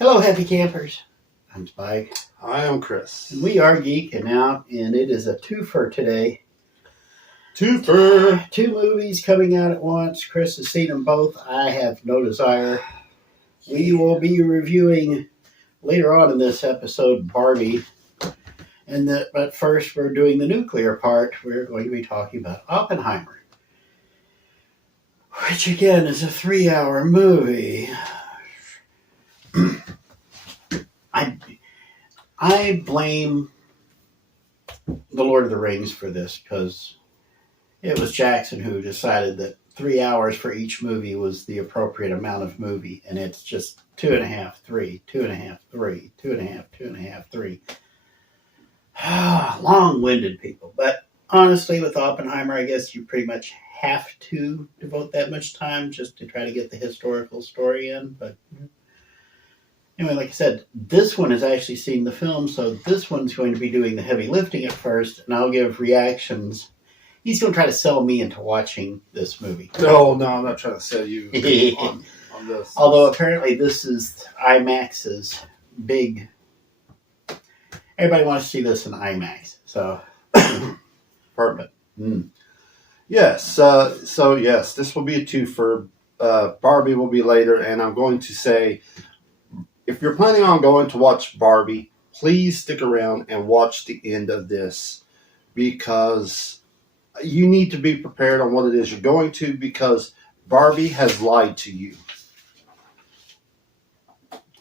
Hello, happy campers. I'm Spike. I am Chris. And we are geeking out, and it is a two-fer today. Two-fer. Two movies coming out at once. Chris has seen them both. I have no desire. We will be reviewing later on in this episode Barbie. But first, we're doing the nuclear part. We're going to be talking about Oppenheimer, which again is a 3-hour movie. I blame The Lord of the Rings for this because it was Jackson who decided that 3 hours for each movie was the appropriate amount of movie, and it's just 2.5, 3, 2.5, 3, 2.5, 2.5, 3. Long-winded people. But honestly, with Oppenheimer, I guess you pretty much have to devote that much time just to try to get the historical story in, but anyway, like I said, this one has actually seen the film, so this one's going to be doing the heavy lifting at first, and I'll give reactions. He's going to try to sell me into watching this movie. No, I'm not trying to sell you on this. Although apparently this is IMAX's big... Everybody wants to see this in IMAX, so... Perfect. Yes, so yes, this will be a two-fer. Barbie will be later, and I'm going to say... If you're planning on going to watch Barbie, please stick around and watch the end of this because you need to be prepared on what it is you're going to because Barbie has lied to you.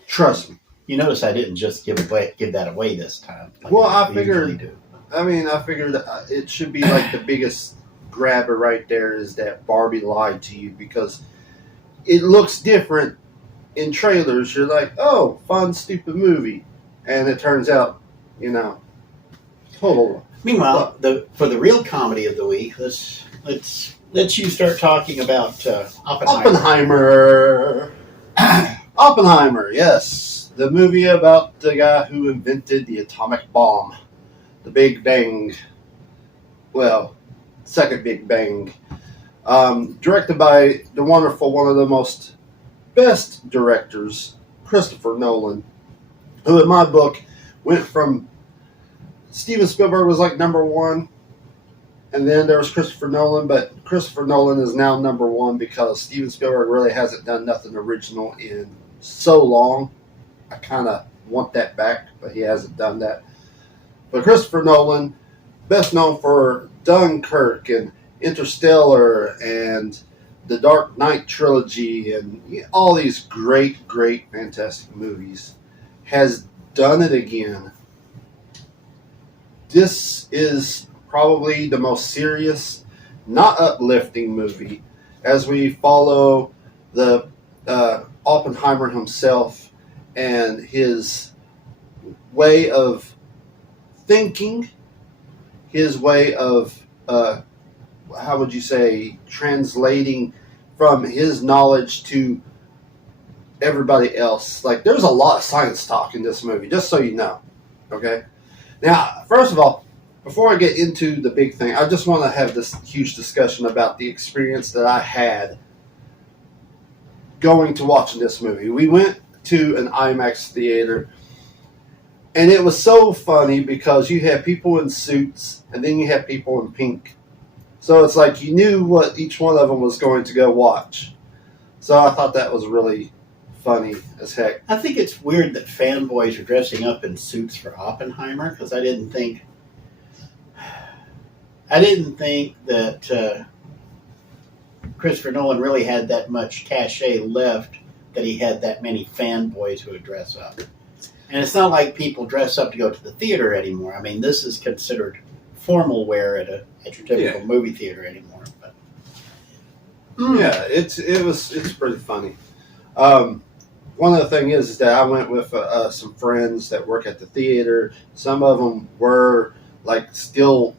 Trust me. You notice I didn't just give that away this time. Well, I figured it should be like the biggest grabber right there is that Barbie lied to you because it looks different. In trailers, you're like, oh, fun, stupid movie. And it turns out, total. Meanwhile, for the real comedy of the week, let's you start talking about Oppenheimer. Oppenheimer, yes. The movie about the guy who invented the atomic bomb. The Big Bang. Well, second Big Bang. Directed by the wonderful, one of the most best directors, Christopher Nolan, who in my book went from Steven Spielberg was like number one, and then there was Christopher Nolan, but Christopher Nolan is now number one because Steven Spielberg really hasn't done nothing original in so long. I kind of want that back, but he hasn't done that. But Christopher Nolan, best known for Dunkirk and Interstellar and the Dark Knight trilogy and all these great, fantastic movies, has done it again. This is probably the most serious, not uplifting movie as we follow the Oppenheimer himself and his way of thinking, his way of how would you say, translating from his knowledge to everybody else. Like, there's a lot of science talk in this movie, just so you know. Okay? Now, first of all, before I get into the big thing, I just want to have this huge discussion about the experience that I had going to watching this movie. We went to an IMAX theater, and it was so funny because you had people in suits, and then you had people in pink. So it's like you knew what each one of them was going to go watch. So I thought that was really funny as heck. I think it's weird that fanboys are dressing up in suits for Oppenheimer because I didn't think that Christopher Nolan really had that much cachet left that he had that many fanboys who would dress up. And it's not like people dress up to go to the theater anymore. I mean, this is considered formal wear at your typical movie theater anymore. But yeah, it's pretty funny. One of the things is that I went with some friends that work at the theater. Some of them were still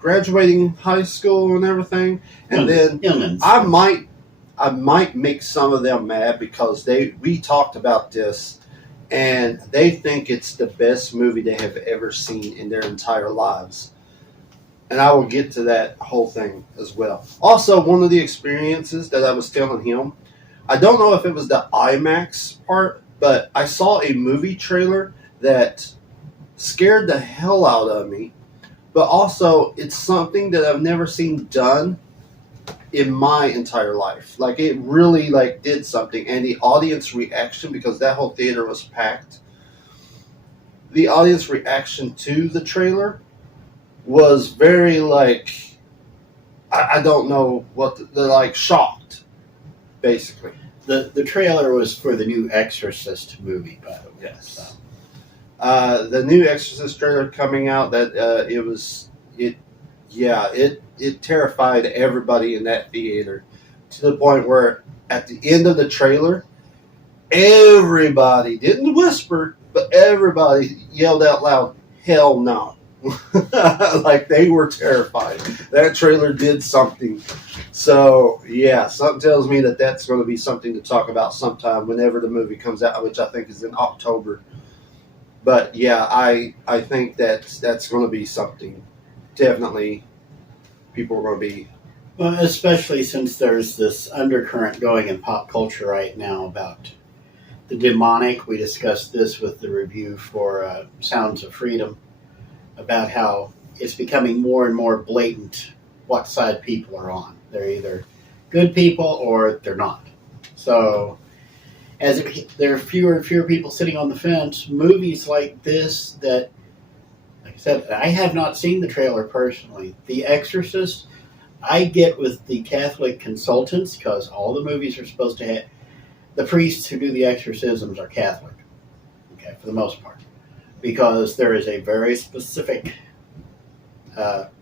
graduating high school and everything, and then I might make some of them mad because we talked about this. And they think it's the best movie they have ever seen in their entire lives. And I will get to that whole thing as well. Also, one of the experiences that I was telling him, I don't know if it was the IMAX part, but I saw a movie trailer that scared the hell out of me. But also, it's something that I've never seen done in my entire life. Like, it really like did something, and the audience reaction, because that whole theater was packed, the audience reaction to the trailer was very like, I don't know what they're like, shocked, basically. The trailer was for the new Exorcist movie, by the way. Yes. So. The new Exorcist trailer coming out, that it terrified everybody in that theater, to the point where at the end of the trailer, everybody didn't whisper, but everybody yelled out loud, "Hell no!" Like they were terrified. That trailer did something. So yeah, something tells me that that's going to be something to talk about sometime whenever the movie comes out, which I think is in October. But yeah, I think that's going to be something. Definitely, people are going to be. Well, especially since there's this undercurrent going in pop culture right now about the demonic. We discussed this with the review for Sounds of Freedom, about how it's becoming more and more blatant what side people are on. They're either good people or they're not. So, there are fewer and fewer people sitting on the fence, movies like this that, like I said, I have not seen the trailer personally. The Exorcist, I get with the Catholic consultants, because all the movies are supposed to have, the priests who do the exorcisms are Catholic, okay, for the most part, because there is a very specific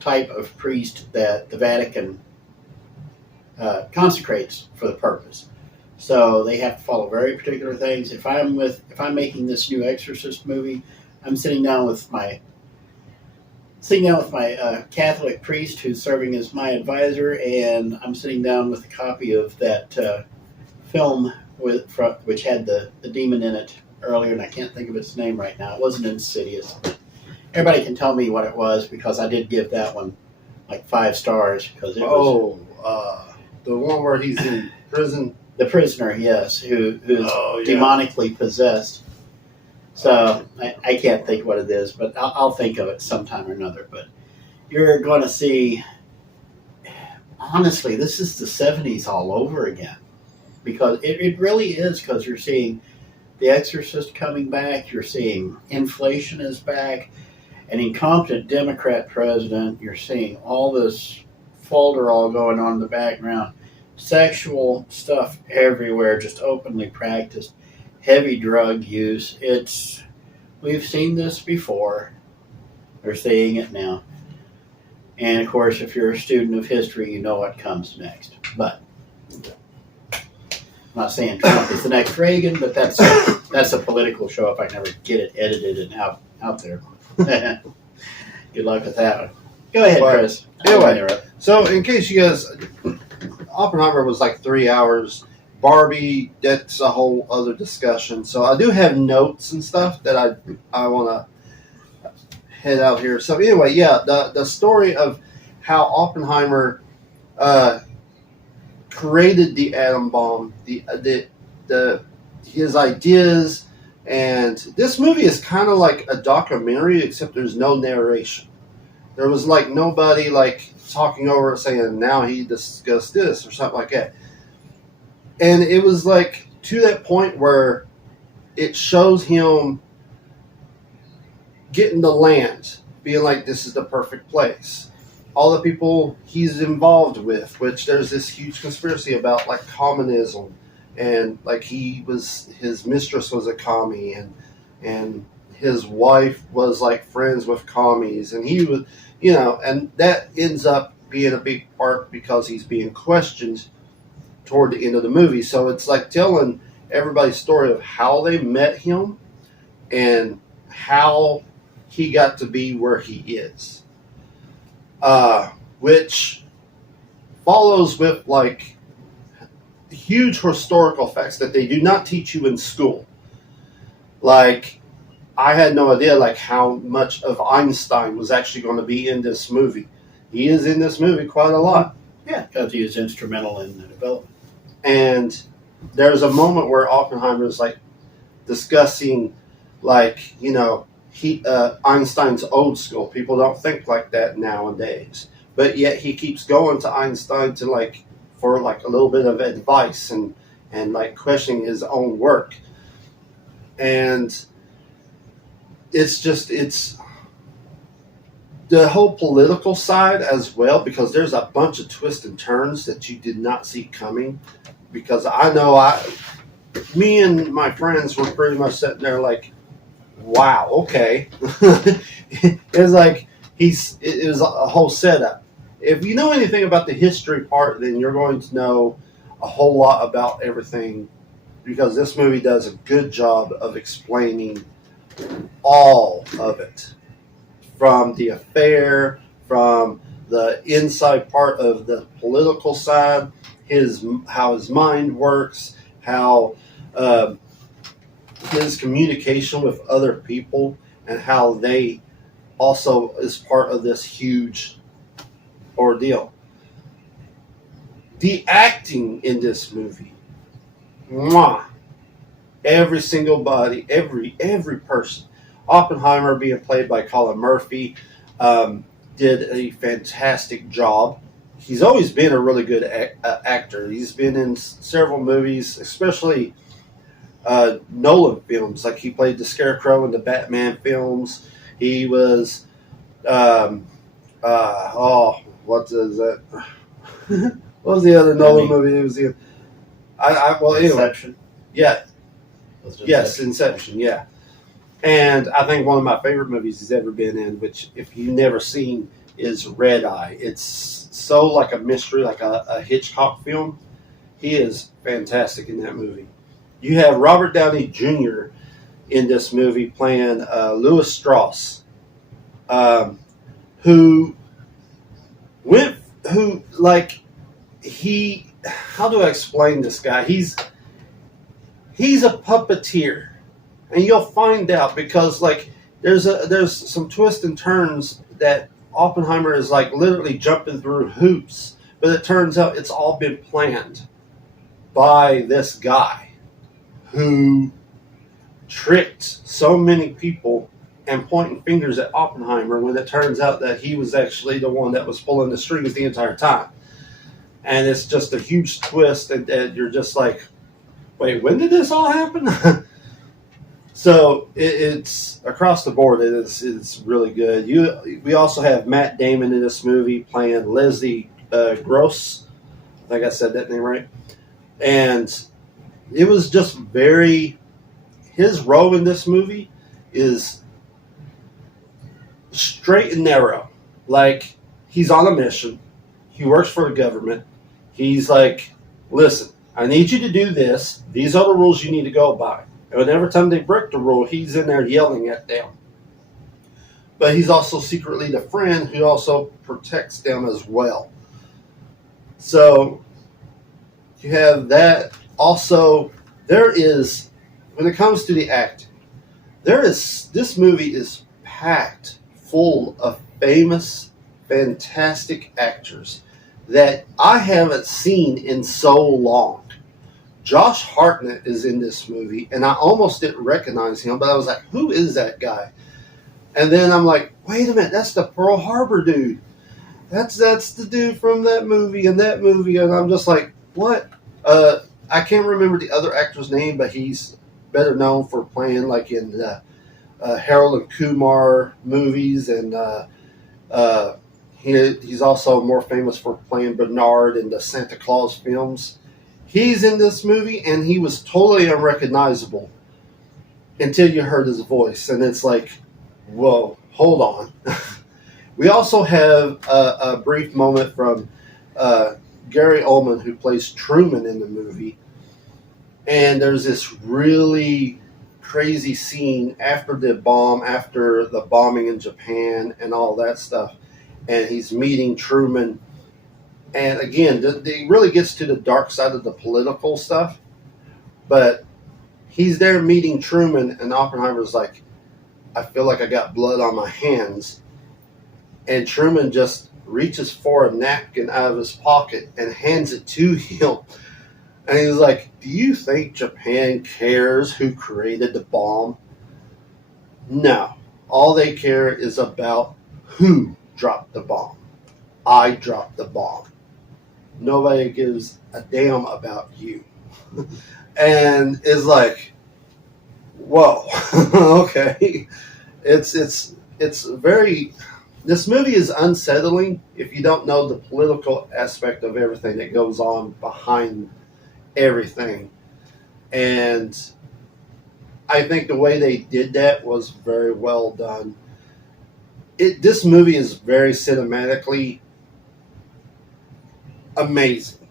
type of priest that the Vatican consecrates for the purpose. So they have to follow very particular things. If I'm making this new Exorcist movie, I'm sitting down with my Catholic priest who's serving as my advisor, and I'm sitting down with a copy of that film which had the demon in it earlier, and I can't think of its name right now. It wasn't Insidious. Everybody can tell me what it was, because I did give that one like 5 stars, because it was the one where he's in prison. The prisoner, yes, who's demonically possessed. So I can't think what it is, but I'll think of it sometime or another. But you're going to see, honestly, this is the 70s all over again. Because it really is, because you're seeing The Exorcist coming back, you're seeing inflation is back, an incompetent Democrat president, you're seeing all this folderol going on in the background, sexual stuff everywhere, just openly practiced, heavy drug use. We've seen this before. They're seeing it now. And of course, if you're a student of history, you know what comes next. But I'm not saying Trump is the next Reagan, but that's a political show if I never get it edited and out there. Good luck with that one. Go ahead, Chris. Anyway, so in case you guys, Oppenheimer was like 3 hours. Barbie, that's a whole other discussion. So I do have notes and stuff that I want to head out here. So anyway, yeah, the story of how Oppenheimer created the atom bomb, his ideas, and this movie is kind of like a documentary, except there's no narration. There was like nobody like talking over it saying, now he discussed this or something like that. And it was like to that point where it shows him getting the land, being like, this is the perfect place. All the people he's involved with, which there's this huge conspiracy about like communism, and like his mistress was a commie, and his wife was like friends with commies, and he was, and that ends up being a big part because he's being questioned toward the end of the movie. So it's like telling everybody's story of how they met him and how he got to be where he is. Which follows with like huge historical facts that they do not teach you in school. Like, I had no idea like how much of Einstein was actually going to be in this movie. He is in this movie quite a lot. Yeah, because he was instrumental in the development. And there's a moment where Oppenheimer is like discussing, like, Einstein's old school. People don't think like that nowadays, but yet he keeps going to Einstein for a little bit of advice and like questioning his own work. And it's the whole political side as well, because there's a bunch of twists and turns that you did not see coming. Because I know me and my friends were pretty much sitting there like, wow, okay. It's like it was a whole setup. If you know anything about the history part, then you're going to know a whole lot about everything, because this movie does a good job of explaining all of it. From the affair, from the inside part of the political side, how his mind works, how his communication with other people, and how they also is part of this huge ordeal. The acting in this movie, mwah, every single body, every person. Oppenheimer, being played by Colin Murphy, did a fantastic job. He's always been a really good actor. He's been in several movies, especially Nolan films. Like, he played the Scarecrow in the Batman films. He was, what is that? What was the other Nolan movie he was in? Anyway. Inception. Yeah. Yes, Inception, yeah. And I think one of my favorite movies he's ever been in, which if you've never seen, is Red Eye. It's so like a mystery, like a Hitchcock film. He is fantastic in that movie. You have Robert Downey Jr. in this movie playing Louis Strauss, how do I explain this guy? He's a puppeteer. And you'll find out, because like there's some twists and turns that Oppenheimer is like literally jumping through hoops, but it turns out it's all been planned by this guy who tricked so many people and pointing fingers at Oppenheimer, when it turns out that he was actually the one that was pulling the strings the entire time. And it's just a huge twist, and you're just like, wait, when did this all happen? So it's across the board. It's really good. We also have Matt Damon in this movie playing Leslie Gross. I think I said that name right. And it was just his role in this movie is straight and narrow. Like, he's on a mission. He works for the government. He's like, listen, I need you to do this. These are the rules you need to go by. And every time they break the rule, he's in there yelling at them. But he's also secretly the friend who also protects them as well. So you have that. Also, when it comes to the acting, this movie is packed full of famous, fantastic actors that I haven't seen in so long. Josh Hartnett is in this movie, and I almost didn't recognize him, but I was like, who is that guy? And then I'm like, wait a minute, that's the Pearl Harbor dude. That's the dude from that movie, and I'm just like, what? I can't remember the other actor's name, but he's better known for playing like in the Harold and Kumar movies, and he's also more famous for playing Bernard in the Santa Claus films. He's in this movie, and he was totally unrecognizable until you heard his voice. And it's like, whoa, hold on. We also have a brief moment from Gary Oldman, who plays Truman in the movie. And there's this really crazy scene after the bombing in Japan and all that stuff. And he's meeting Truman. And again, it really gets to the dark side of the political stuff. But he's there meeting Truman, and Oppenheimer's like, I feel like I got blood on my hands. And Truman just reaches for a napkin out of his pocket and hands it to him. And he's like, do you think Japan cares who created the bomb? No. All they care is about who dropped the bomb. I dropped the bomb. Nobody gives a damn about you. And it's like, whoa, okay. It's very. This movie is unsettling if you don't know the political aspect of everything that goes on behind everything. And I think the way they did that was very well done. This movie is very cinematically amazing.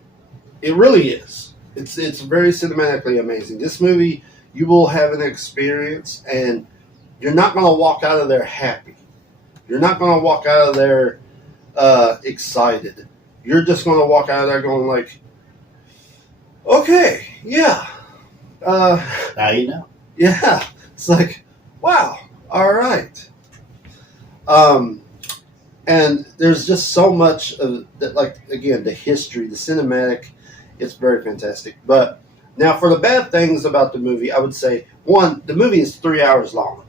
It really is. It's very cinematically amazing. This movie, you will have an experience, and you're not going to walk out of there happy. You're not going to walk out of there excited. You're just going to walk out of there going like, okay, yeah, Now you know. yeah. It's like, wow, all right. And there's just so much of that, like, again, the history, the cinematic, it's very fantastic. But now for the bad things about the movie, I would say, one, the movie is 3 hours long.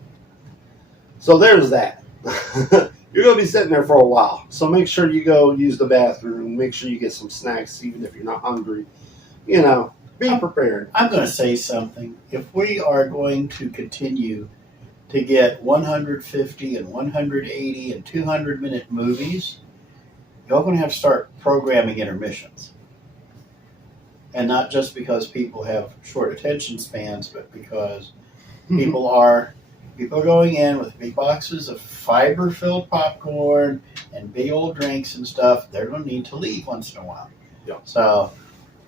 So there's that. You're going to be sitting there for a while. So make sure you go use the bathroom. Make sure you get some snacks, even if you're not hungry. You know, be prepared. I'm going to say something. If we are going to continue to get 150 and 180 and 200-minute movies, you're going to have to start programming intermissions. And not just because people have short attention spans, but because people are going in with big boxes of fiber-filled popcorn and big old drinks and stuff. They're going to need to leave once in a while. Yeah. So,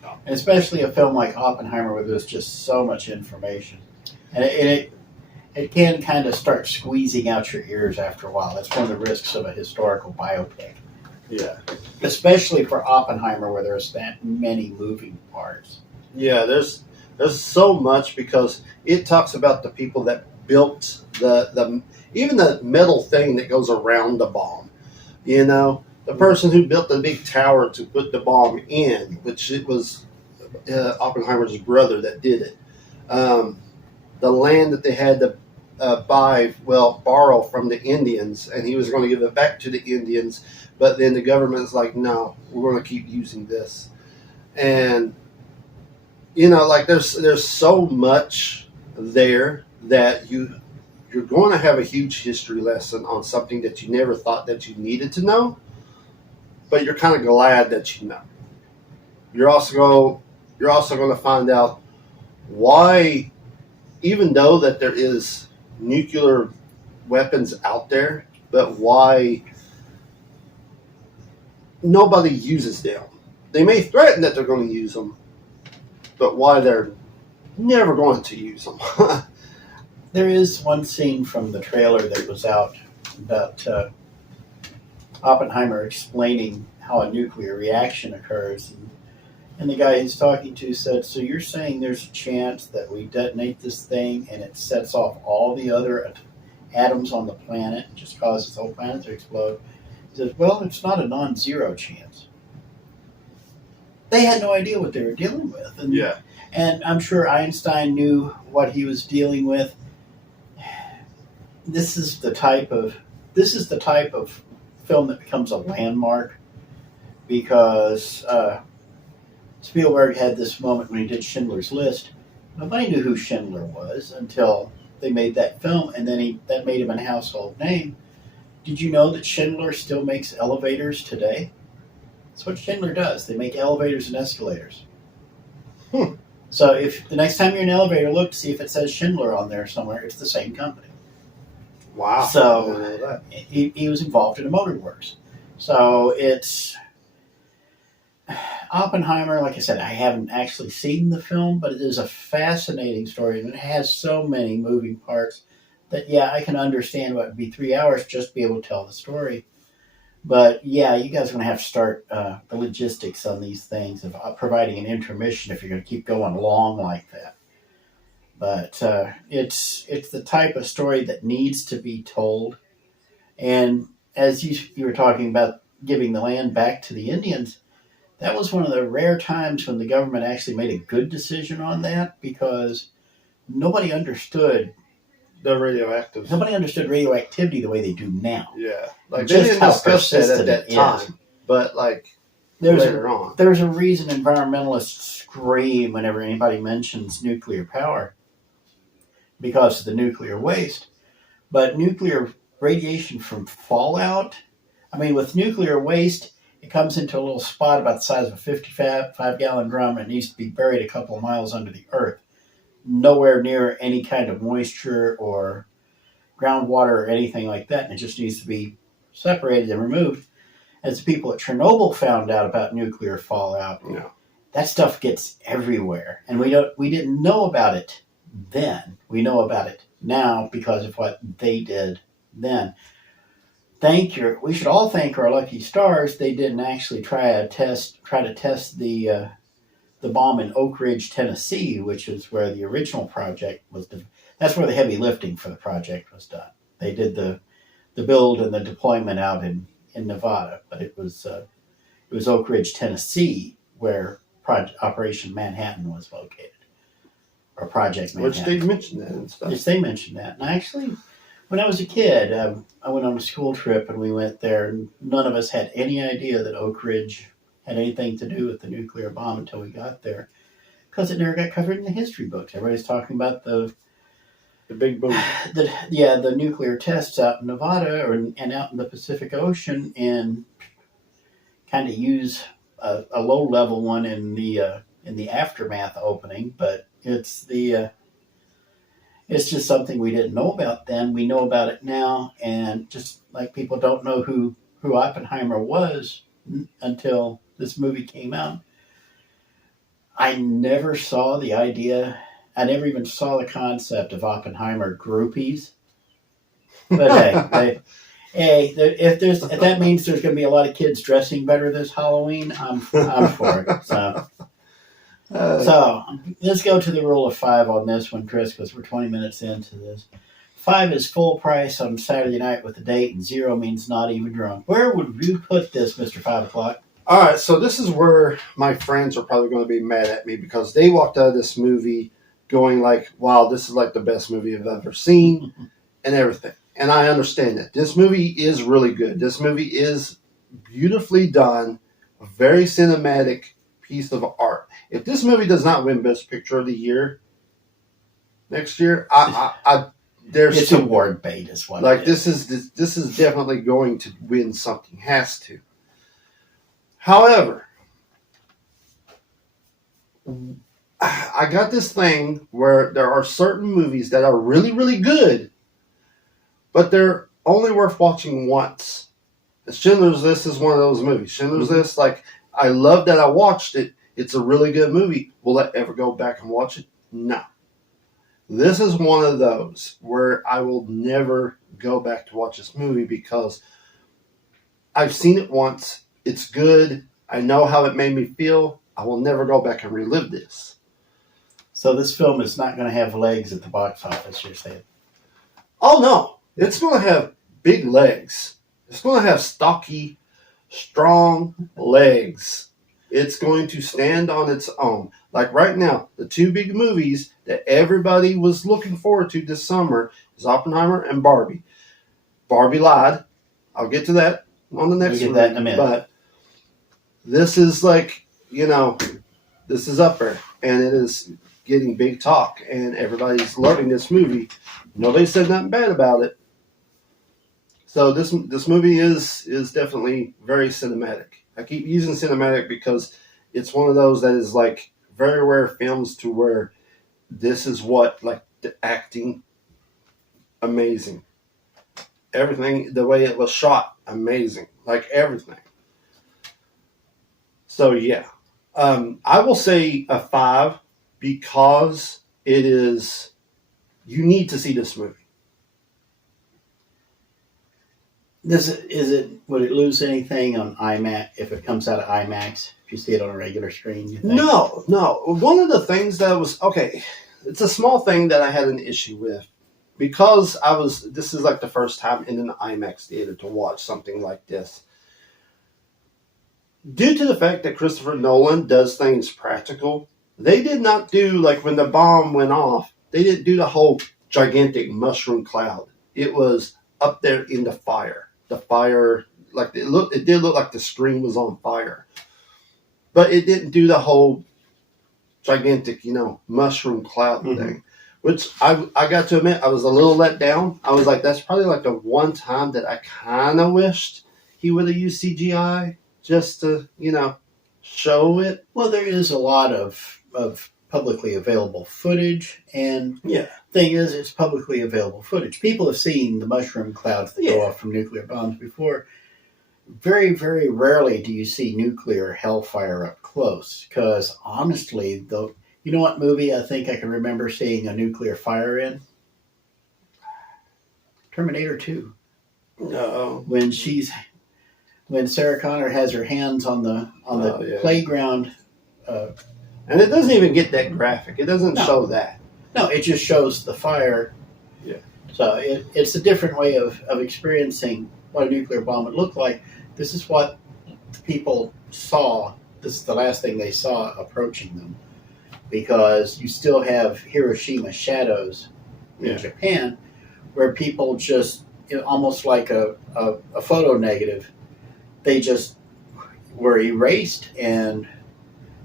and especially a film like Oppenheimer, where there's just so much information, and it can kind of start squeezing out your ears after a while. That's one of the risks of a historical biopic. Yeah. Especially for Oppenheimer, where there's that many moving parts. Yeah, there's so much, because it talks about the people that built the even the metal thing that goes around the bomb. You know, the person who built the big tower to put the bomb in, which it was Oppenheimer's brother that did it. The land that they had to borrow from the Indians, and he was going to give it back to the Indians, but then the government's like, no, we're going to keep using this. And you know, like there's so much there that you're going to have a huge history lesson on something that you never thought that you needed to know, but you're kind of glad that you know. You're also going to find out why, even though that there is nuclear weapons out there, but why nobody uses them. They may threaten that they're going to use them, but why they're never going to use them. There is one scene from the trailer that was out about Oppenheimer explaining how a nuclear reaction occurs. And the guy he's talking to said, so you're saying there's a chance that we detonate this thing and it sets off all the other atoms on the planet and just causes the whole planet to explode? He says, well, it's not a non-zero chance. They had no idea what they were dealing with. And, Yeah. And I'm sure Einstein knew what he was dealing with. This is the type of film that becomes a landmark, because Spielberg had this moment when he did Schindler's List. Nobody knew who Schindler was until they made that film, and then that made him a household name. Did you know that Schindler still makes elevators today? That's what Schindler does. They make elevators and escalators. So if the next time you're in an elevator, look to see if it says Schindler on there somewhere. It's the same company. Wow. So he was involved in a motor works. So it's Oppenheimer. Like I said, I haven't actually seen the film, but it is a fascinating story, and it has so many moving parts that, yeah, I can understand why it would be 3 hours just to be able to tell the story. But yeah, you guys are going to have to start the logistics on these things of providing an intermission if you're going to keep going long like that. But it's the type of story that needs to be told. And as you were talking about giving the land back to the Indians, that was one of the rare times when the government actually made a good decision on that, because nobody understood The radioactive. nobody understood radioactivity the way they do now. Yeah. Like, they Just didn't how discuss that persistent at that it is. time. But, like, There's later on. there's a reason environmentalists scream whenever anybody mentions nuclear power, because of the nuclear waste. But nuclear radiation from fallout, I mean, with nuclear waste, it comes into a little spot about the size of a 55-gallon drum, and it needs to be buried a couple of miles under the earth. Nowhere near any kind of moisture or groundwater or anything like that, and it just needs to be separated and removed. As the people at Chernobyl found out about nuclear fallout, Yeah. that stuff gets everywhere, and we didn't know about it then. We know about it now because of what they did then. We should all thank our lucky stars. They didn't actually try to test the bomb in Oak Ridge, Tennessee, which is where the original project was. That's where the heavy lifting for the project was done. They did the build and the deployment out in Nevada, but it was Oak Ridge, Tennessee, where Operation Manhattan was located, or Project Manhattan. Which they mentioned that and stuff. Yes, they mentioned that. And actually, when I was a kid, I went on a school trip and we went there, and none of us had any idea that Oak Ridge had anything to do with the nuclear bomb until we got there, because it never got covered in the history books. Everybody's talking about the big boom. the nuclear tests out in Nevada and out in the Pacific Ocean, and kind of use a low level one in the aftermath opening. But it's just something we didn't know about then. We know about it now, and just like people don't know who Oppenheimer was until this movie came out. I never saw the idea. I never even saw the concept of Oppenheimer groupies. But if that means there's going to be a lot of kids dressing better this Halloween, I'm for it. So let's go to the rule of 5 on this one, Chris, because we're 20 minutes into this. 5 is full price on Saturday night with a date, and 0 means not even drunk. Where would you put this, Mr. 5 o'clock? All right, so this is where my friends are probably going to be mad at me, because they walked out of this movie going like, wow, this is like the best movie I've ever seen and everything. And I understand that. This movie is really good. This movie is beautifully done, a very cinematic piece of art. If this movie does not win Best Picture of the Year next year, It's award bait is what. Like, this is definitely going to win something. Has to. However, I got this thing where there are certain movies that are really, really good, but they're only worth watching once. Schindler's List is one of those movies. Schindler's List, like, I love that I watched it. It's a really good movie. Will I ever go back and watch it? No. This is one of those where I will never go back to watch this movie, because I've seen it once. It's good. I know how it made me feel. I will never go back and relive this. So this film is not going to have legs at the box office, you're saying? Oh, no. It's going to have big legs. It's going to have stocky, strong legs. It's going to stand on its own. Like right now, the 2 big movies that everybody was looking forward to this summer is Oppenheimer and Barbie. Barbie lied. I'll get to that on the next one. We'll get that in a minute. But this is like, this is up there. And it is getting big talk. And everybody's loving this movie. Nobody said nothing bad about it. So this movie is definitely very cinematic. I keep using cinematic because it's one of those that is like very rare films to where this is what, like, the acting, amazing. Everything, the way it was shot, amazing. Like, everything. So, yeah. I will say a 5 because it is, you need to see this movie. Would it lose anything on IMAX if it comes out of IMAX? If you see it on a regular screen, you think? No. One of the things that was, okay, it's a small thing that I had an issue with, because this is like the first time in an IMAX theater to watch something like this. due to the fact that Christopher Nolan does things practical, they did not do, like when the bomb went off, they didn't do the whole gigantic mushroom cloud. It was up there in the fire. The fire, like it did look like the screen was on fire. But it didn't do the whole gigantic, mushroom cloud thing. Which I got to admit, I was a little let down. I was like, that's probably like the one time that I kind of wished he would have used CGI just to, show it. Well, there is a lot of publicly available footage, and thing is, it's publicly available footage. People have seen the mushroom clouds that go off from nuclear bombs before. Very, very rarely do you see nuclear hellfire up close, because honestly, though, you know what movie I think I can remember seeing a nuclear fire in? Terminator 2. No. When Sarah Connor has her hands on the playground. And it doesn't even get that graphic. It doesn't show that. No, it just shows the fire. Yeah. So it's a different way of experiencing what a nuclear bomb would look like. This is what people saw. This is the last thing they saw approaching them. Because you still have Hiroshima shadows in Japan, where people just, almost like a photo negative, they just were erased and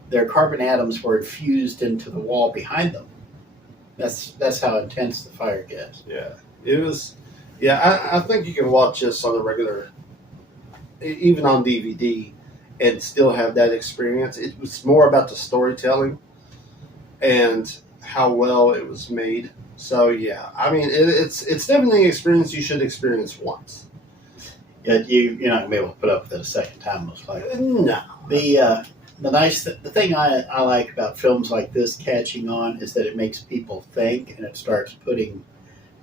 their carbon atoms were infused into the wall behind them. That's how intense the fire gets. Yeah, it was. Yeah, I think you can watch this on a regular, even on DVD, and still have that experience. It was more about the storytelling and how well it was made. So yeah, I mean, it's definitely an experience you should experience once. Yeah, you're not gonna be able to put up with it a second time, most likely. No. The thing I like about films like this catching on is that it makes people think, and it starts putting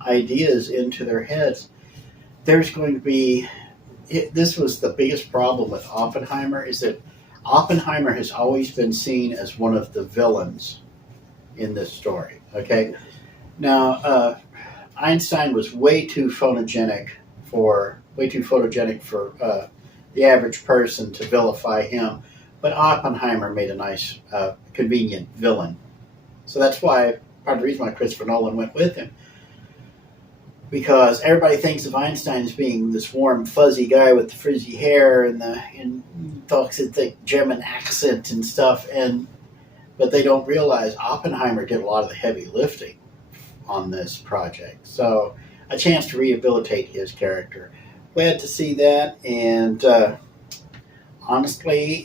ideas into their heads. There's going to be. This was the biggest problem with Oppenheimer, is that Oppenheimer has always been seen as one of the villains in this story. Okay, now Einstein was way too photogenic for the average person to vilify him, but Oppenheimer made a nice, convenient villain. So that's why part of the reason why Christopher Nolan went with him, because everybody thinks of Einstein as being this warm, fuzzy guy with the frizzy hair and talks in thick German accent and stuff, but they don't realize Oppenheimer did a lot of the heavy lifting on this project. So a chance to rehabilitate his character. Glad to see that, and honestly,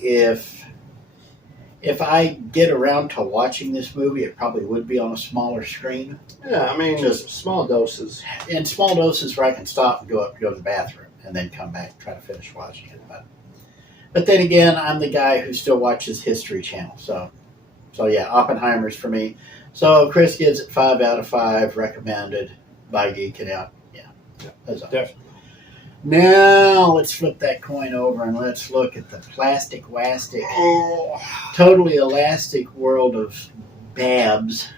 if I get around to watching this movie, it probably would be on a smaller screen. Yeah, I mean, just small doses. In small doses where I can stop and go to the bathroom and then come back and try to finish watching it. But then again, I'm the guy who still watches History Channel. So yeah, Oppenheimer's for me. So Chris gives it 5 out of 5, recommended by GEEKIN OUT. Yeah, Definitely. Now let's flip that coin over and let's look at the plastic-wastic, totally elastic world of Babs,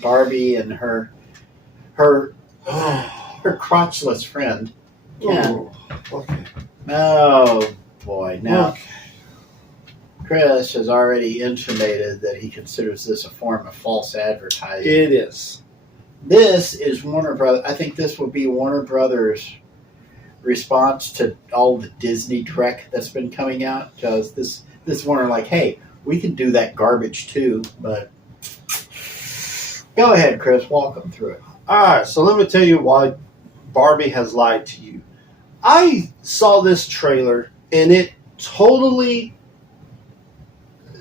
Barbie, and her crotchless friend. Yeah. Okay. Oh boy! Now Chris has already intimated that he considers this a form of false advertising. It is. This is Warner Brothers. I think this will be Warner Brothers' response to all the Disney Trek that's been coming out, because this Warner like, hey, we can do that garbage too, but go ahead, Chris, walk them through it. All right, so let me tell you why Barbie has lied to you. I saw this trailer and it totally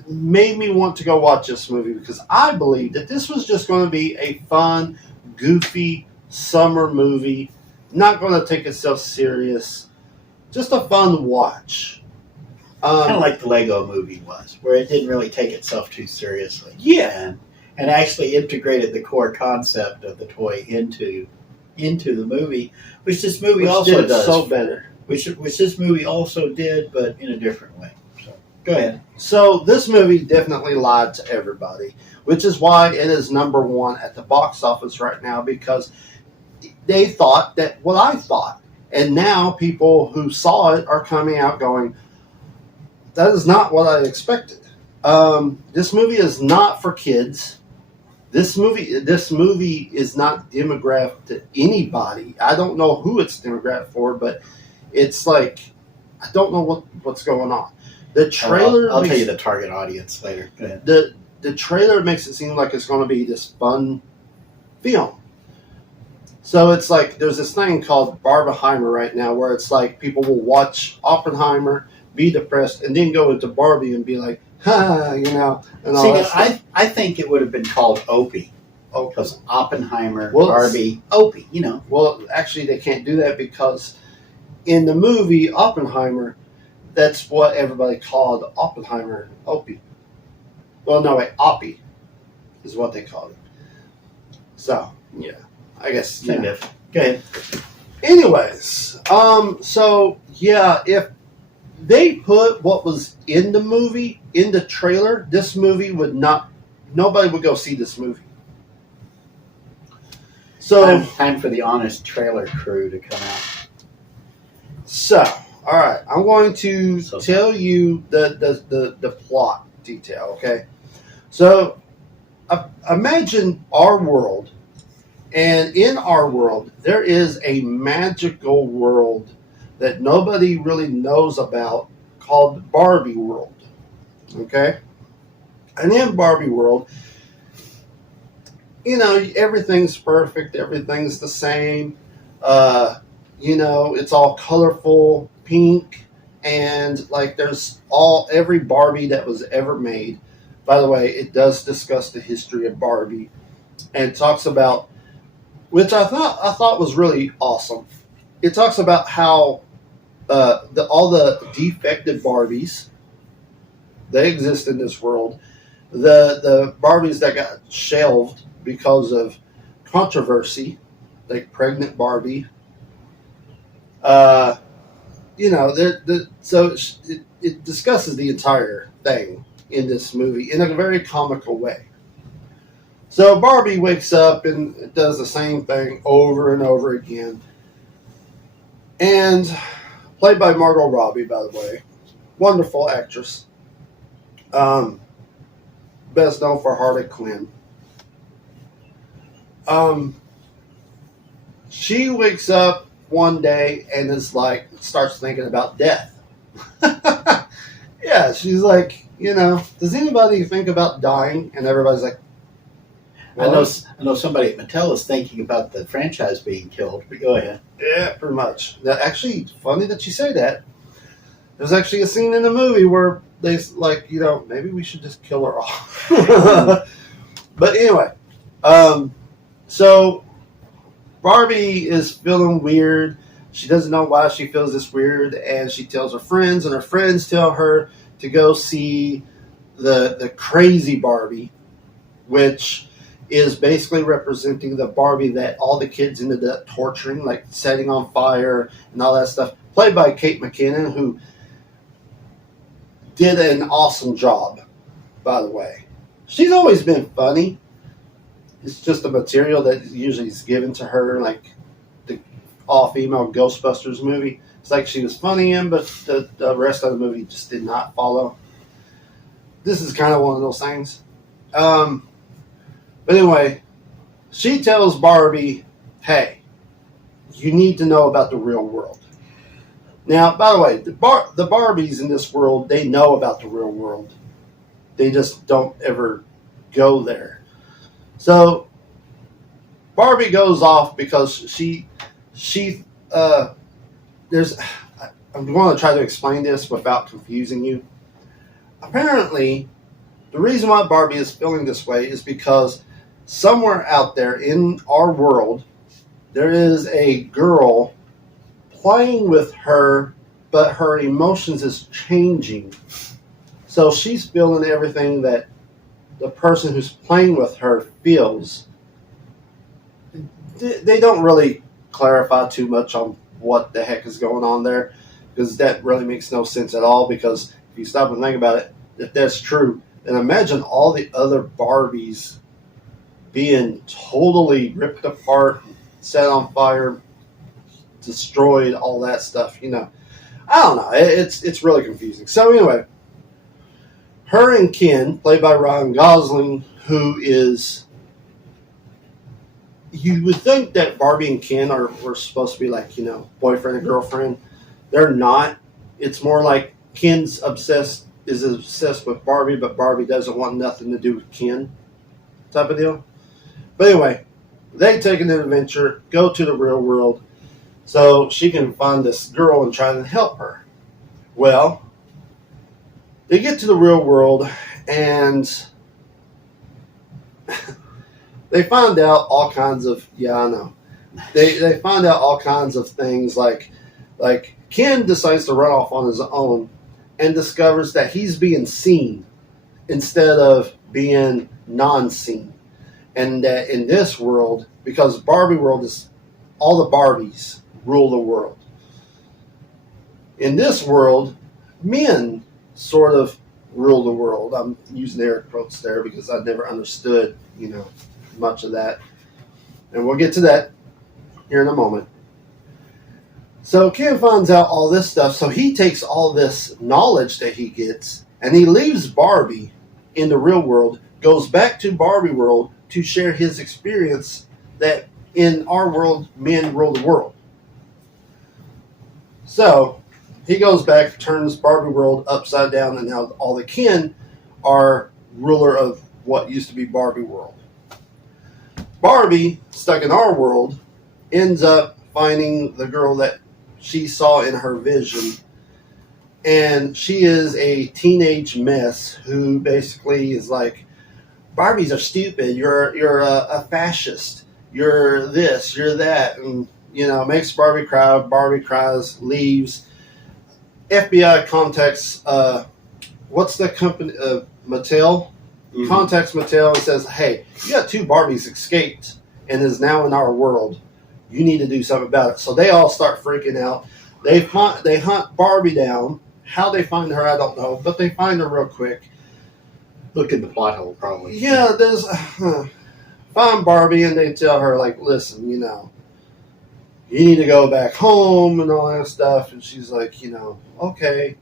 made me want to go watch this movie, because I believed that this was just going to be a fun, goofy summer movie. Not going to take itself serious. Just a fun watch. Kind of like the Lego movie was, where it didn't really take itself too seriously. Yeah. And actually integrated the core concept of the toy into the movie, which this movie also does. So better. Which this movie also did, but in a different way. So go ahead. So this movie definitely lied to everybody, which is why it is #1 at the box office right now, because they thought that what I thought. And now people who saw it are coming out going, that is not what I expected. This movie is not for kids. This movie is not demographic to anybody. I don't know who it's demographic for, but it's like I don't know what's going on. The trailer. I'll tell you the target audience later. Go ahead. The trailer makes it seem like it's going to be this fun film. So it's like there's this thing called Barbenheimer right now, where it's like people will watch Oppenheimer, be depressed, and then go into Barbie and be like, "Ha," and all that stuff. I think it would have been called Opie. Oh, Because Oppenheimer, Well, Barbie, Opie, well, actually, they can't do that because in the movie Oppenheimer, that's what everybody called Oppenheimer, Opie. Well, no, wait, Oppie is what they called it. So, yeah, I guess. Kind of. Go ahead. Anyways, so yeah, if they put what was in the movie in the trailer, this movie would not. Nobody would go see this movie. So Time for the honest trailer crew to come out. So, all right, I'm going to tell you the plot detail. Okay, so imagine our world, and in our world there is a magical world that nobody really knows about called Barbie World. Okay, and in Barbie World, everything's perfect, everything's the same. It's all colorful, pink, and like there's every Barbie that was ever made. By the way, it does discuss the history of Barbie and talks about, which I thought was really awesome. It talks about how all the defective Barbies that exist in this world, the Barbies that got shelved because of controversy, like pregnant Barbie. So it discusses the entire thing in this movie in a very comical way. So Barbie wakes up and does the same thing over and over again. And played by Margot Robbie, by the way. Wonderful actress. Best known for Harley Quinn. She wakes up one day and starts thinking about death. Yeah, she's like, does anybody think about dying? And everybody's like, what? I know somebody at Mattel is thinking about the franchise being killed, but go ahead. Yeah, pretty much. Now, actually, funny that you say that. There's actually a scene in the movie where they maybe we should just kill her off. But anyway, so Barbie is feeling weird. She doesn't know why she feels this weird, and she tells her friends, and her friends tell her to go see the crazy Barbie, which is basically representing the Barbie that all the kids ended up torturing, like setting on fire and all that stuff, played by Kate McKinnon, who did an awesome job, by the way. She's always been funny. It's just the material that usually is given to her, like the all-female Ghostbusters movie. It's like she was funny in, but the rest of the movie just did not follow. This is kind of one of those things. But anyway, she tells Barbie, hey, you need to know about the real world. Now, by the way, the Barbies in this world, they know about the real world. They just don't ever go there. So Barbie goes off because I'm going to try to explain this without confusing you. Apparently, the reason why Barbie is feeling this way is because somewhere out there in our world, there is a girl playing with her, but her emotions is changing. So she's feeling everything that the person who's playing with her feels. They don't really clarify too much on what the heck is going on there, because that really makes no sense at all. Because if you stop and think about it, if that's true, then imagine all the other Barbies being totally ripped apart, set on fire, destroyed, all that stuff. I don't know. It's really confusing. So anyway, Her and Ken, played by Ryan Gosling, who is, you would think that Barbie and Ken were supposed to be like, boyfriend and girlfriend. They're not. It's more like Ken's obsessed with Barbie, but Barbie doesn't want nothing to do with Ken, type of deal. But anyway, they take an adventure, go to the real world, so she can find this girl and try to help her. Well, they get to the real world and they find out all kinds of, I know. They find out all kinds of things like Ken decides to run off on his own and discovers that he's being seen instead of being non-seen. And that in this world, because Barbie world is all the Barbies rule the world. In this world, men sort of rule the world. I'm using air quotes there because I never understood, much of that. And we'll get to that here in a moment. So Ken finds out all this stuff. So he takes all this knowledge that he gets and he leaves Barbie in the real world, goes back to Barbie world to share his experience that in our world, men rule the world. So he goes back, turns Barbie world upside down, and now all the Ken are ruler of what used to be Barbie world. Barbie, stuck in our world, ends up finding the girl that she saw in her vision. And she is a teenage mess who basically is like, Barbies are stupid. You're a fascist. You're this. You're that. And, makes Barbie cry. Barbie cries, leaves. FBI contacts, what's the company? Mattel? Mm-hmm. Contacts Mattel and says, hey, you got 2 Barbies escaped and is now in our world. You need to do something about it. So they all start freaking out. They hunt Barbie down. How they find her, I don't know. But they find her real quick. Look in the plot hole, probably. Yeah, there's find Barbie and they tell her, like, listen, you need to go back home and all that stuff. And she's like, okay.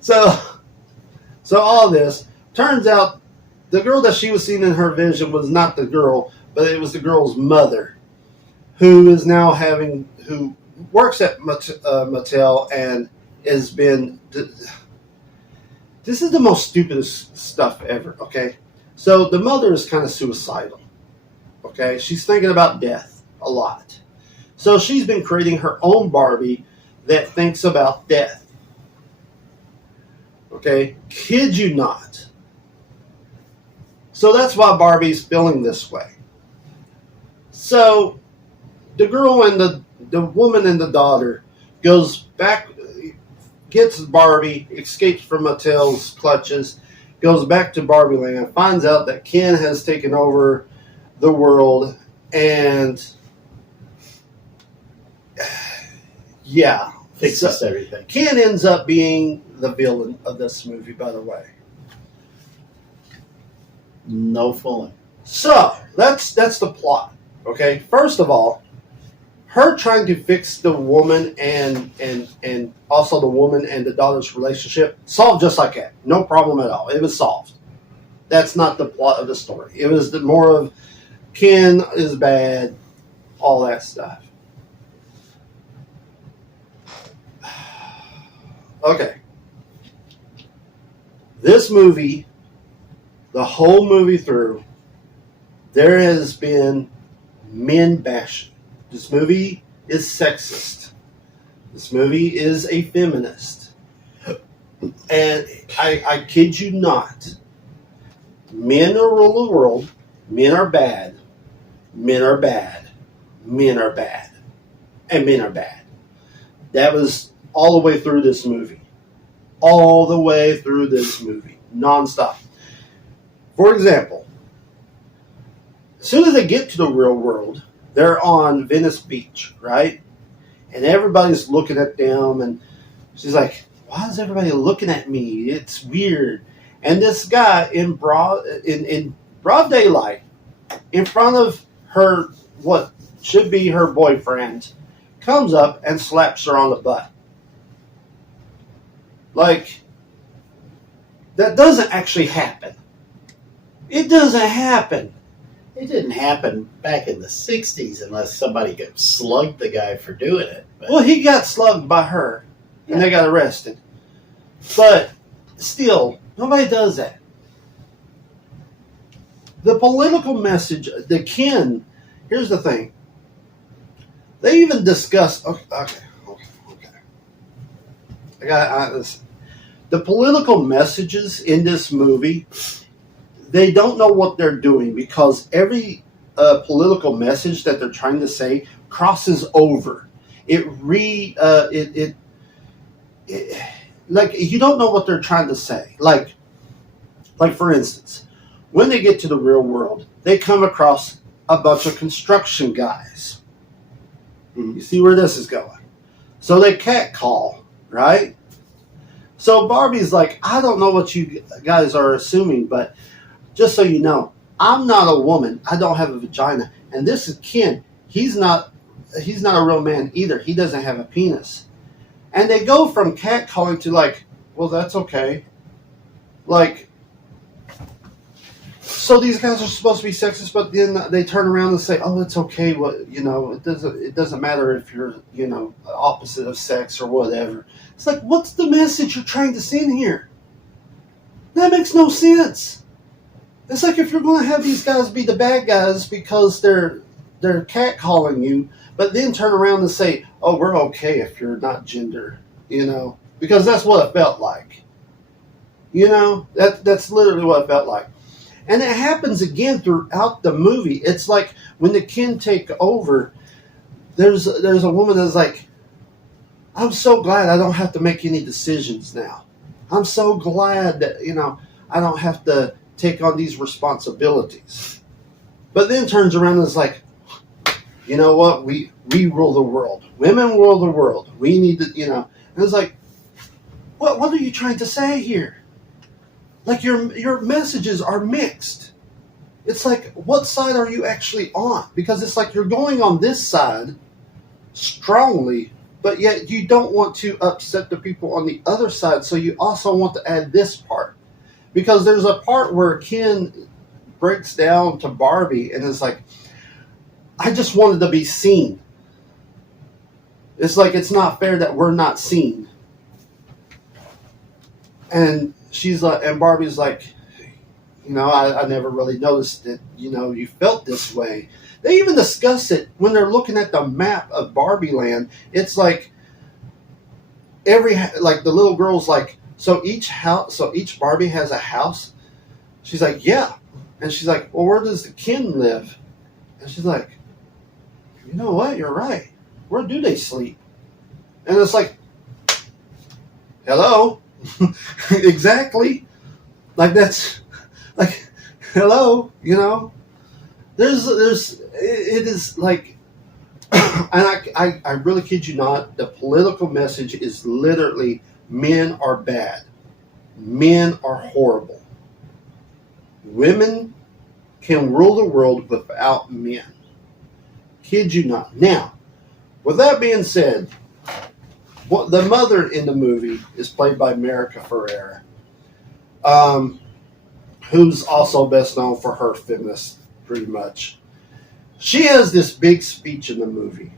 So all this turns out the girl that she was seeing in her vision was not the girl, but it was the girl's mother, who is now who works at Mattel and has been. This is the most stupidest stuff ever. Okay, so the mother is kind of suicidal. Okay, she's thinking about death a lot, so she's been creating her own Barbie that thinks about death. Okay, kid you not. So that's why Barbie's feeling this way. So the girl and the woman and the daughter goes back, gets Barbie, escapes from Mattel's clutches, goes back to Barbie Land, finds out that Ken has taken over the world, and yeah. Fixes everything. Ken ends up being the villain of this movie, by the way. No fooling. So that's the plot. Okay, first of all, her trying to fix the woman and also the woman and the daughter's relationship solved just like that. No problem at all. It was solved. That's not the plot of the story. It was more of Ken is bad, all that stuff. Okay. This movie, the whole movie through, there has been men bashing. This movie is sexist. This movie is a feminist. And I kid you not. Men rule the world. Men are bad. Men are bad. Men are bad. And men are bad. That was all the way through this movie. All the way through this movie. Non-stop. For example, as soon as they get to the real world, they're on Venice Beach, right? And everybody's looking at them, and she's like, why is everybody looking at me? It's weird. And this guy in broad daylight, in front of her, what should be her boyfriend, comes up and slaps her on the butt. Like, that doesn't actually happen. It doesn't happen. It didn't happen back in the 60s unless somebody got slugged the guy for doing it. But Well, he got slugged by her, and they got arrested. But still, nobody does that. The political message, the kin, here's the thing. They even discuss, okay. The political messages in this movie, they don't know what they're doing because every political message that they're trying to say crosses over. Like, you don't know what they're trying to say. Like for instance, when they get to the real world, they come across a bunch of construction guys. You see where this is going. So they catcall, right? So Barbie's like, I don't know what you guys are assuming, but just so you know, I'm not a woman. I don't have a vagina. And this is Ken. He's not a real man either. He doesn't have a penis. And they go from catcalling to like, well, that's okay. Like, so these guys are supposed to be sexist, but then they turn around and say, oh, it's okay. Well, it doesn't matter if you're, opposite of sex or whatever. It's like, what's the message you're trying to send here? That makes no sense. It's like if you're going to have these guys be the bad guys because they're catcalling you, but then turn around and say, oh, we're okay if you're not gender, because that's what it felt like. That's literally what it felt like. And it happens again throughout the movie. It's like when the kin take over, there's a woman that's like, I'm so glad I don't have to make any decisions now. I'm so glad that, I don't have to take on these responsibilities. But then turns around and is like, you know what? We rule the world. Women rule the world. We need to, And it's like, what are you trying to say here? Like, your messages are mixed. It's like, what side are you actually on? Because it's like you're going on this side strongly, but yet you don't want to upset the people on the other side, so you also want to add this part. Because there's a part where Ken breaks down to Barbie and is like, I just wanted to be seen. It's like, it's not fair that we're not seen. And she's like, and Barbie's like, I never really noticed that, you felt this way. They even discuss it when they're looking at the map of Barbie Land. It's like the little girl's like, so each Barbie has a house. She's like, yeah. And she's like, well, where does the kin live? And she's like, you know what? You're right. Where do they sleep? And it's like, hello. Exactly. Like, that's like, hello, there's it is like, and I really kid you not, the political message is literally, men are bad, men are horrible, women can rule the world without men. Kid you not. Now, with that being said, the mother in the movie is played by America Ferrera, who's also best known for her feminist, pretty much. She has this big speech in the movie,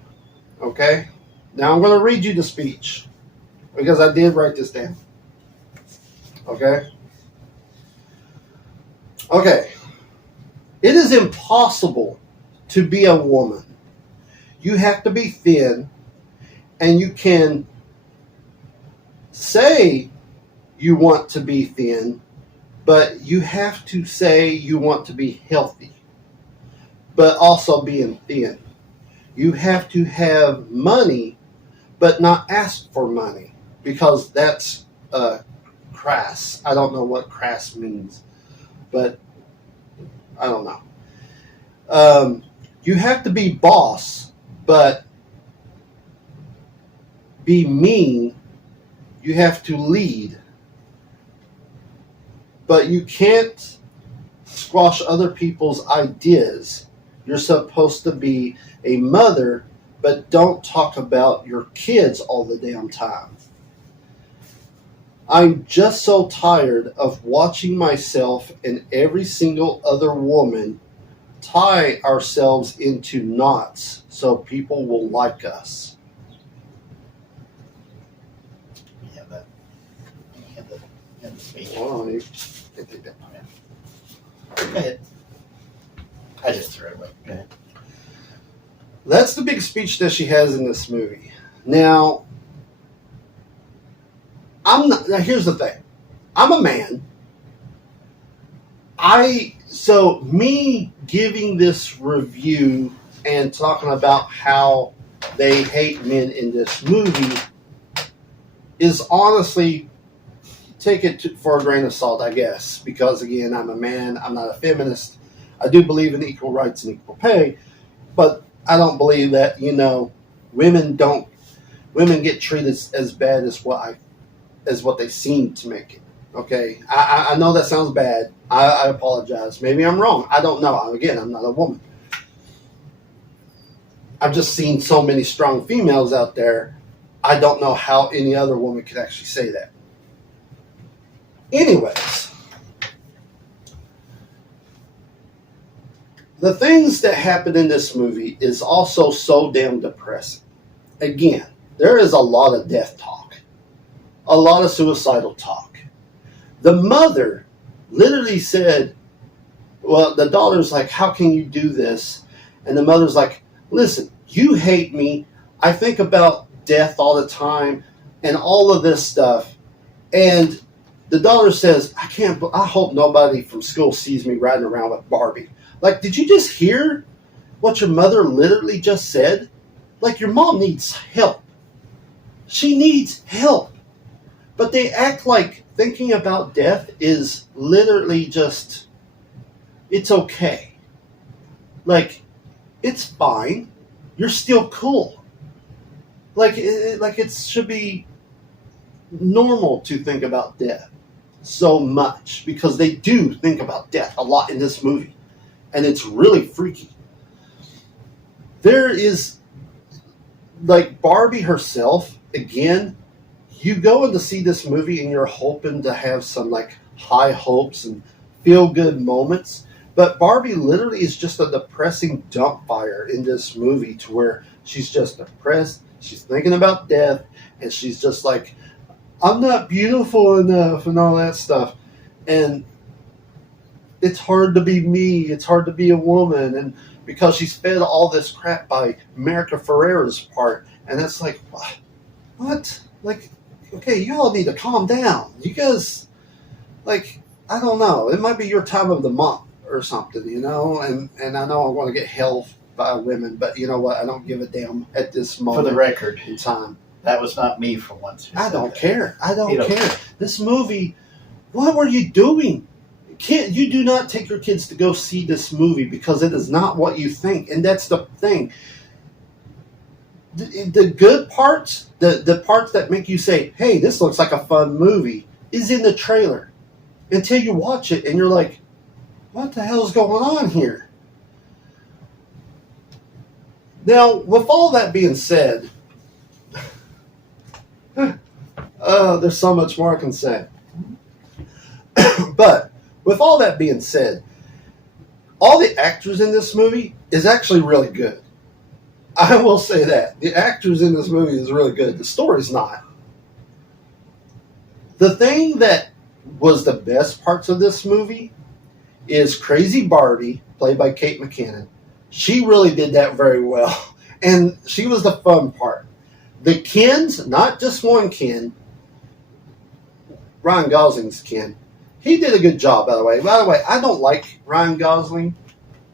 okay? Now I'm going to read you the speech, because I did write this down, okay? Okay. It is impossible to be a woman. You have to be thin, and you can say you want to be thin, but you have to say you want to be healthy, but also being thin. You have to have money, but not ask for money, because that's crass. I don't know what crass means, but I don't know. You have to be boss, but be mean. You have to lead, but you can't squash other people's ideas. You're supposed to be a mother, but don't talk about your kids all the damn time. I'm just so tired of watching myself and every single other woman tie ourselves into knots so people will like us. You have that. You have the speech. Well, you can take that. Go ahead. I just threw it away. Go ahead. That's the big speech that she has in this movie. Now, now here's the thing. I'm a man. So me giving this review and talking about how they hate men in this movie is honestly, take it for a grain of salt, I guess, because again, I'm a man, I'm not a feminist. I do believe in equal rights and equal pay, but I don't believe that, women get treated as bad as what they seem to make it. Okay, I know that sounds bad. I apologize. Maybe I'm wrong. I don't know. Again, I'm not a woman. I've just seen so many strong females out there. I don't know how any other woman could actually say that. Anyways, the things that happen in this movie is also so damn depressing. Again, there is a lot of death talk, a lot of suicidal talk. The mother literally said, well, the daughter's like, how can you do this? And the mother's like, listen, you hate me. I think about death all the time and all of this stuff. And the daughter says, I hope nobody from school sees me riding around with Barbie. Like, did you just hear what your mother literally just said? Like, your mom needs help. She needs help. But they act like thinking about death is literally just, it's okay. Like, it's fine. You're still cool. Like it should be normal to think about death so much, because they do think about death a lot in this movie. And it's really freaky. There is, like, Barbie herself, again, you go in to see this movie and you're hoping to have some, like, high hopes and feel-good moments. But Barbie literally is just a depressing dump fire in this movie, to where she's just depressed, she's thinking about death, and she's just like, I'm not beautiful enough and all that stuff. And it's hard to be me. It's hard to be a woman. And because she's fed all this crap by America Ferrera's part. And it's like, what? Like, okay, you all need to calm down. You guys, like, I don't know. It might be your time of the month or something, And I know I want to get held by women, but you know what? I don't give a damn at this moment. For the record, in time. That was not me for once. I don't care. I don't care. This movie, what were you doing? You do not take your kids to go see this movie, because it is not what you think. And that's the thing. The good parts, the parts that make you say, hey, this looks like a fun movie, is in the trailer. Until you watch it and you're like, what the hell is going on here? Now, with all that being said, there's so much more I can say. But with all that being said, all the actors in this movie is actually really good. I will say that. The actors in this movie is really good. The story's not. The thing that was the best parts of this movie is Crazy Barbie, played by Kate McKinnon. She really did that very well. And she was the fun part. The Kens, not just one Ken, Ryan Gosling's Ken, he did a good job, by the way. By the way, I don't like Ryan Gosling,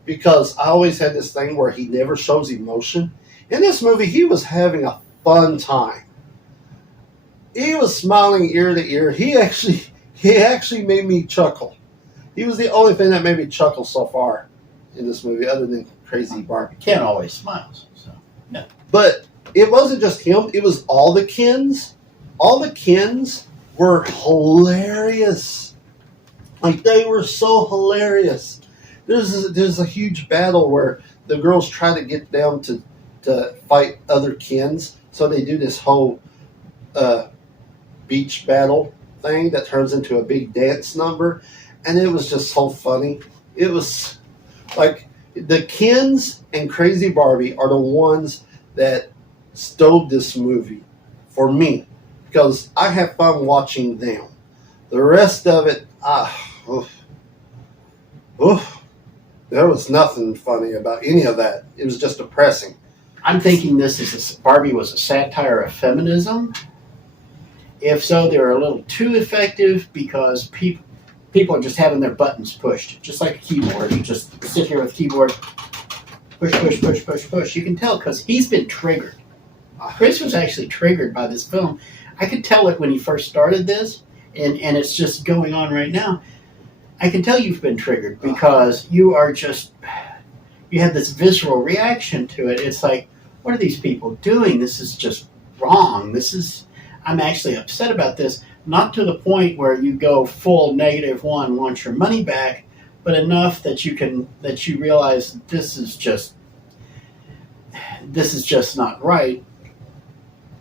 because I always had this thing where he never shows emotion. In this movie, he was having a fun time. He was smiling ear to ear. He actually made me chuckle. He was the only thing that made me chuckle so far in this movie, other than Crazy Barbie. Ken always smiles, so no. But it wasn't just him. It was all the Kens. All the Kens were hilarious. Like, they were so hilarious. There's a huge battle where the girls try to get them to fight other Kens. So they do this whole beach battle thing that turns into a big dance number, and it was just so funny. It was like the Kens and Crazy Barbie are the ones that stole this movie for me because I have fun watching them. The rest of it, there was nothing funny about any of that. It was just depressing. I'm thinking Barbie was a satire of feminism. If so, they were a little too effective because people are just having their buttons pushed, just like a keyboard. You just sit here with a keyboard, push, push, push, push, push. You can tell because he's been triggered. Chris was actually triggered by this film. I could tell it when he first started this, and it's just going on right now. I can tell you've been triggered because you have this visceral reaction to it. It's like, what are these people doing? This is just wrong. I'm actually upset about this. Not to the point where you go full -1, want your money back, but enough that you realize this is just not right.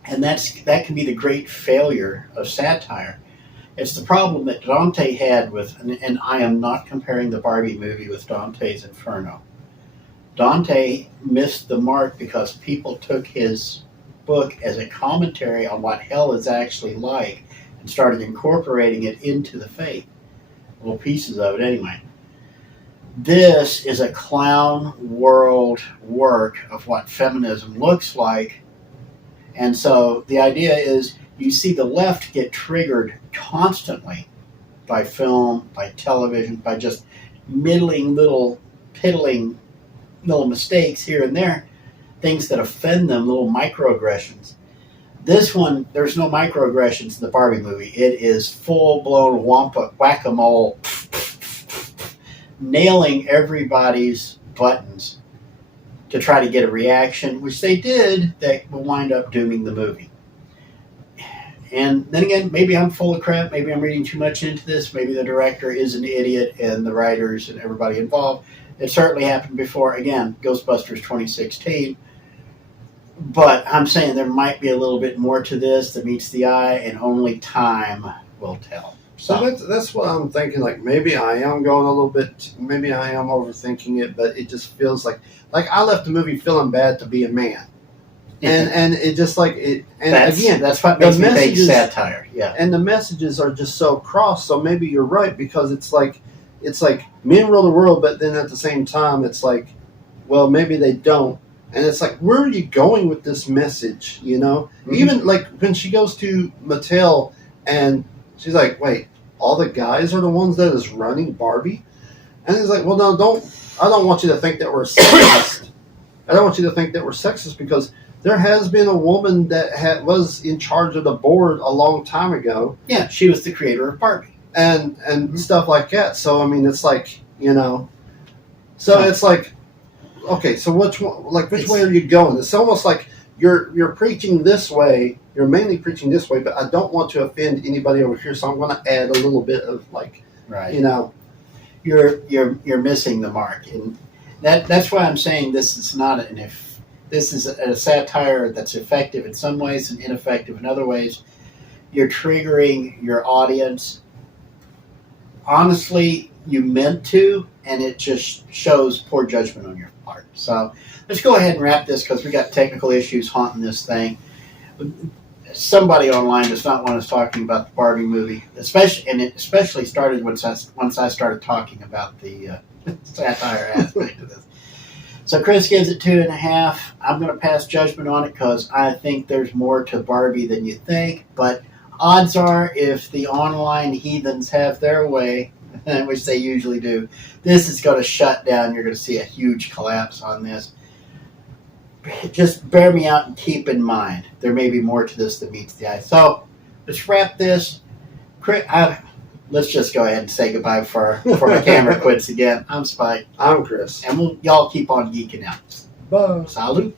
And that can be the great failure of satire. It's the problem that Dante had with, and I am not comparing the Barbie movie with Dante's Inferno. Dante missed the mark because people took his book as a commentary on what hell is actually like and started incorporating it into the faith. Little pieces of it anyway. This is a clown world work of what feminism looks like. And so the idea is you see the left get triggered constantly by film, by television, by just piddling little mistakes here and there, things that offend them, little microaggressions. This one, there's no microaggressions in the Barbie movie. It is full-blown whack-a-mole, nailing everybody's buttons to try to get a reaction, which they did, that will wind up dooming the movie. And then again, maybe I'm full of crap. Maybe I'm reading too much into this. Maybe the director is an idiot and the writers and everybody involved. It certainly happened before. Again, Ghostbusters 2016. But I'm saying there might be a little bit more to this that meets the eye, and only time will tell. So that's what I'm thinking. Like maybe I am going a little bit. Maybe I am overthinking it, but it just feels like I left the movie feeling bad to be a man, and it just like it. And that's what makes me think satire. Yeah, and the messages are just so cross. So maybe you're right because it's like men rule the world, but then at the same time it's like, well, maybe they don't. And it's like, where are you going with this message? You know, even like when she goes to Mattel and she's like, wait, all the guys are the ones that is running Barbie? And he's like, well, no, I don't want you to think that we're sexist. I don't want you to think that we're sexist because there has been a woman that was in charge of the board a long time ago. Yeah, she was the creator of Barbie. And stuff like that. So, I mean, it's like, you know, so it's like, okay, so which way are you going? It's almost like you're preaching this way. You're mainly preaching this way, but I don't want to offend anybody over here, so I'm going to add a little bit of like, right. You know, you're missing the mark, and that's why I'm saying this is not this is a satire that's effective in some ways and ineffective in other ways. You're triggering your audience. Honestly, you meant to, and it just shows poor judgment on your part. So let's go ahead and wrap this because we got technical issues haunting this thing. Somebody online does not want us talking about the Barbie movie, especially started once I started talking about the satire aspect of this. So Chris gives it 2.5. I'm going to pass judgment on it because I think there's more to Barbie than you think, but odds are if the online heathens have their way, which they usually do, this is going to shut down. You're going to see a huge collapse on this. Just bear me out and keep in mind there may be more to this than meets the eye. So let's wrap this. Let's just go ahead and say goodbye before my camera quits again. I'm Spike. I'm Chris. And y'all keep on geeking out. Bye. Salute.